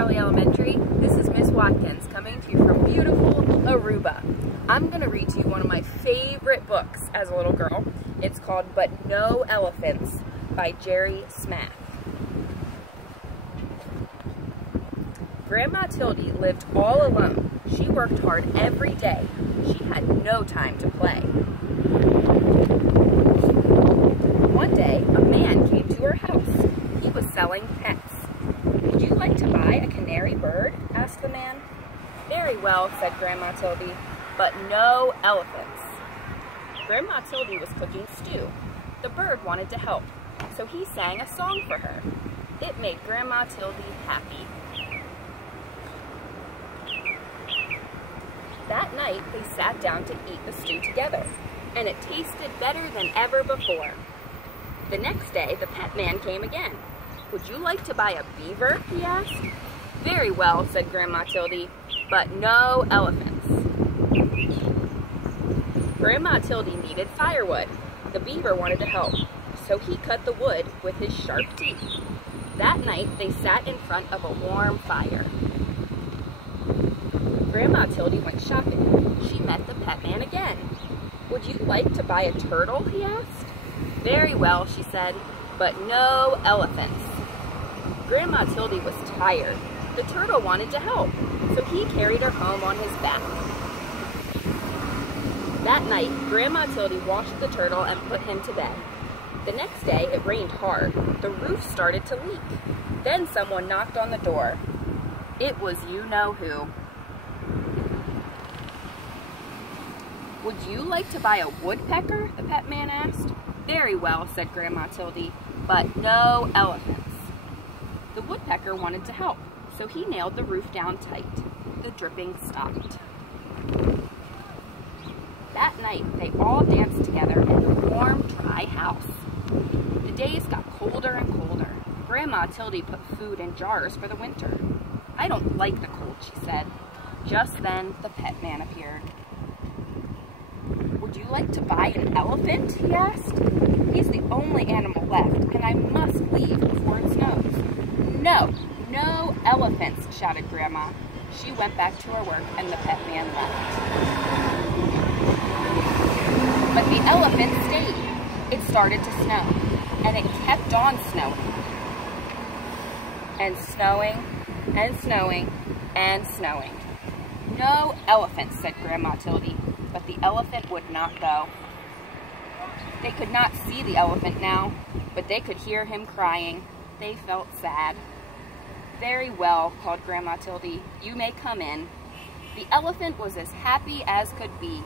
Marley Elementary. This is Miss Watkins coming to you from beautiful Aruba. I'm going to read to you one of my favorite books as a little girl. It's called But No Elephants by Jerry Smath. Grandma Tildy lived all alone. She worked hard every day. She had no time to play. One day, a man came to her house. He was selling pets. "Would you like to buy a canary bird?" asked the man. "Very well," said Grandma Tildy, "but no elephants." Grandma Tildy was cooking stew. The bird wanted to help, so he sang a song for her. It made Grandma Tildy happy. That night, they sat down to eat the stew together, and it tasted better than ever before. The next day, the pet man came again. "Would you like to buy a beaver?" he asked. "Very well," said Grandma Tildy, "but no elephants." Grandma Tildy needed firewood. The beaver wanted to help, so he cut the wood with his sharp teeth. That night, they sat in front of a warm fire. Grandma Tildy went shopping. She met the pet man again. "Would you like to buy a turtle?" he asked. "Very well," she said, "but no elephants." Grandma Tildy was tired. The turtle wanted to help, so he carried her home on his back. That night, Grandma Tildy washed the turtle and put him to bed. The next day, it rained hard. The roof started to leak. Then someone knocked on the door. It was you-know-who. "Would you like to buy a woodpecker?" the pet man asked. "Very well," said Grandma Tildy, "but no elephants." The woodpecker wanted to help, so he nailed the roof down tight. The dripping stopped. That night, they all danced together in the warm, dry house. The days got colder and colder. Grandma Tildy put food in jars for the winter. "I don't like the cold," she said. Just then, the pet man appeared. "Would you like to buy an elephant?" he asked. "He's the only animal left, and I must leave before it snows." "No, no elephants," shouted Grandma. She went back to her work, and the pet man left. But the elephant stayed. It started to snow, and it kept on snowing. And snowing, and snowing, and snowing. "No elephants," said Grandma Tildy, but the elephant would not go. They could not see the elephant now, but they could hear him crying. They felt sad. "Very well," called Grandma Tildy, "you may come in." The elephant was as happy as could be.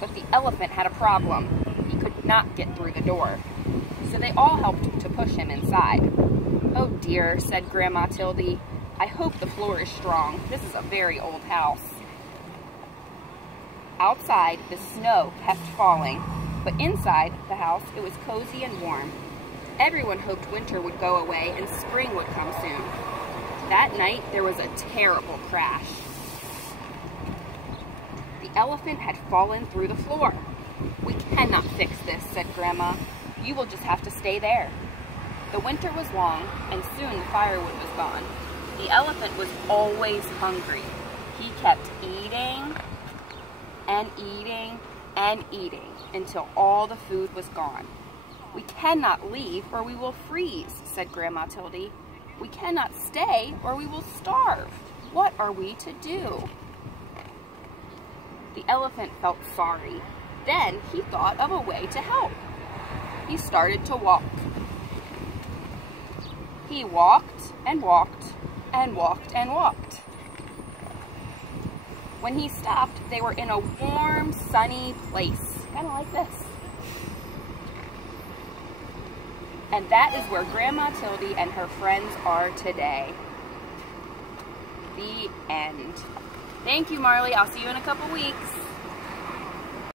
But the elephant had a problem. He could not get through the door. So they all helped to push him inside. "Oh dear," said Grandma Tildy, "I hope the floor is strong. This is a very old house." Outside, the snow kept falling, but inside the house, it was cozy and warm. Everyone hoped winter would go away and spring would come soon. That night, there was a terrible crash. The elephant had fallen through the floor. "We cannot fix this," said Grandma. "You will just have to stay there." The winter was long, and soon the firewood was gone. The elephant was always hungry. He kept eating and eating and eating until all the food was gone. "We cannot leave or we will freeze," said Grandma Tildy. "We cannot stay or we will starve. What are we to do?" The elephant felt sorry. Then he thought of a way to help. He started to walk. He walked and walked and walked and walked. When he stopped, they were in a warm, sunny place, kind of like this. And that is where Grandma Tildy and her friends are today. The end. Thank you, Marley. I'll see you in a couple weeks.